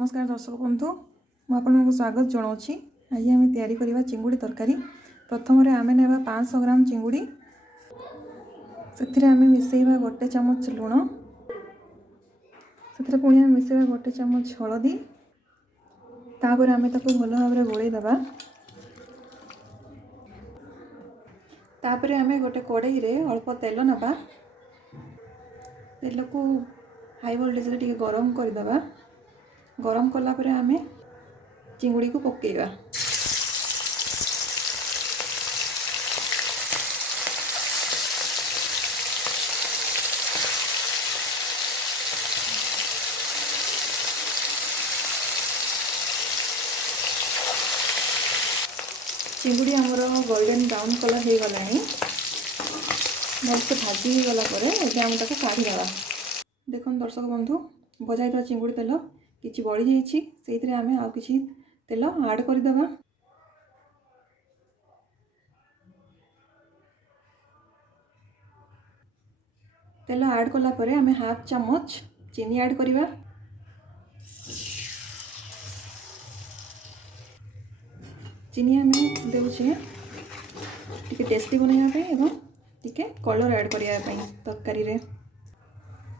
नमस्कार दर्शक बंधु मुझे स्वागत जनावि। आज आम तैयारी करवा चिंगुड़ी तरकारी। प्रथम आम ने 500 ग्राम चिंगुड़ी से मिसेवा गोटे चामच लुण से पुणी मिसेवा गोटे चामच हलदी तापर आम भल भाव गोलैदबा। तापर आम गोटे कड़ई रे अल्प तेल नवा तेल को हाई वोल्टेज रे टिके गरम करदे। गरम कला परे आमे चिंगुड़ी को पकेइबा। चिंगुड़ी आमर गोल्डन ब्राउन कलर हो गला भलसे भाजी हो गला परे एबे आम ताको काढ़ी देबा। देखो दर्शक बंधु भजाइवा चिंगुड़ी तेल किछि बढ़ी जाइछि सेइथिरे आमे आ किछि तेल ऐड कर देबा। तेल ऐड कला परे आमे हाफ चामच चीनी ऐड करिबा। चीनी आमे देउछे टिके टेस्टी बनैया पे एवं टिके कलर ऐड करिया पे तरकारी रे।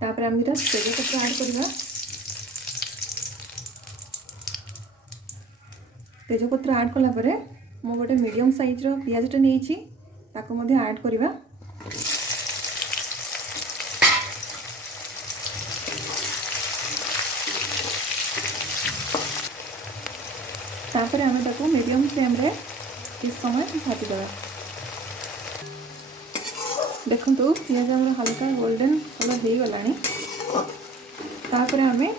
तापर आमे तेजपत्र ऐड करिबा। तेजपत्र ऐड कला परे मो गोटे मीडियम साइज रो पियाज टे नेइछि ताको मध्ये ऐड करिबा। तापर आमे ताको मीडियम फ्लेम रे किस समय भाजी देबा। देखंतु पियाज हमर हल्का गोल्डन कलर हो गलानी। तापर आमे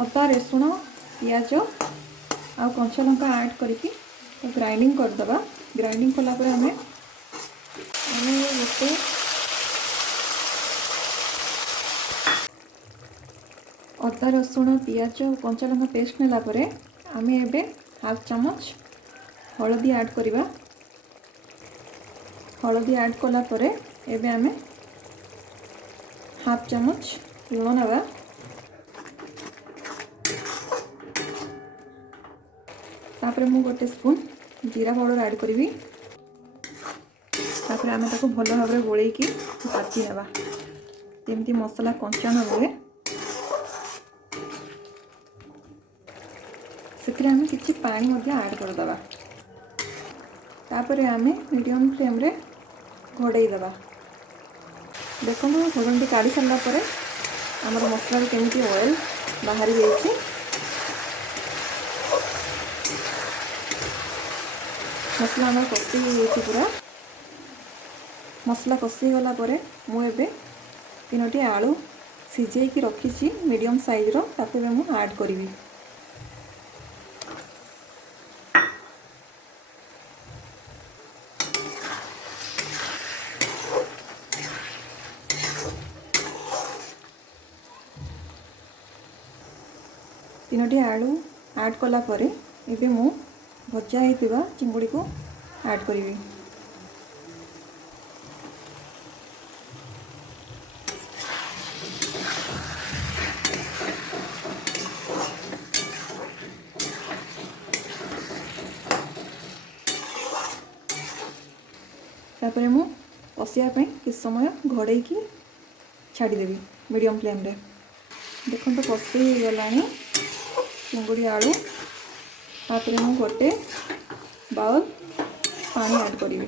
अदा रसुण पियाज आ कंचा लंका ऐड करके ग्राइंडिंग कर दबा। ग्राइंडिंग कला पर हमें गोटे अदा रसुण पियाज और कंचा लंका पेस्ट नेला परे आमे एबे हाफ चामच हलदी ऐड करिबा। हलदी ऐड कला परे एबे आमे हाफ चामच लुण नेबा। तापर मु गोटे स्पून जीरा पाउडर ऐड करी। तापर आमे ताको भल भाव गोले की भाजी नेबा जेमती मसला कंचा न रहे। सेतिर आमे किछि पानी मध्ये ऐड कर दबा। तापर आमे मीडियम फ्लेम रे घोड़ाई दबा। देखो घोड़ंटी काढ़ी सारा पर आमर मसला केमिति ऑयल बाहरी जाइछि। मसला आम कषि पूरा मसला कषि गला परे मु एबे 3टी आलू सिझेकी रखी मीडियम साइज रो ताको मु ऐड करिवि। तीनोटी आलू ऐड कला परे एबे मु भजा होइतिबा चिंगुड़ी को ऐड करिवि। तापर मु कषिया पे किस समय घोड़े की छाड़देवी मीडियम फ्लेम रे। देखो तो कषि गलानी चिंगुड़ी आलू। तापर मु गोटे बाउल पानी ऐड करी।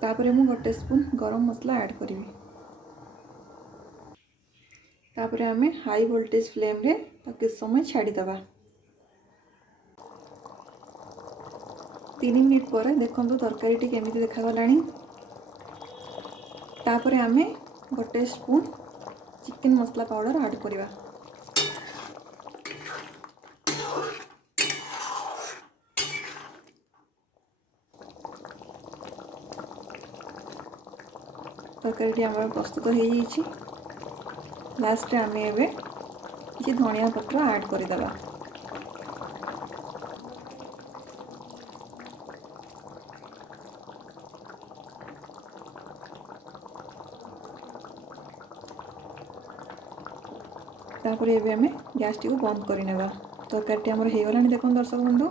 तापर मु गोटे स्पून गरम मसला ऐड करी। तापर आमे हाई वोल्टेज फ्लेम रे ताके समय छाड़ी दबा। 3 मिनिट पर देखंतु तरकारी टी केमिति देखा गलानी। तापर आमे गोटे स्पून चिकन मसला पाउडर ऐड करिबा। तरकारी आम प्रस्तुत हो जाइए। लास्ट आम एबे किछि धनिया पत्र ऐड करदेबा। तापर एबे आमे गैस टी को बंद कर नेबा। तरकारी आमर हो गलानी देखो दर्शक बंधु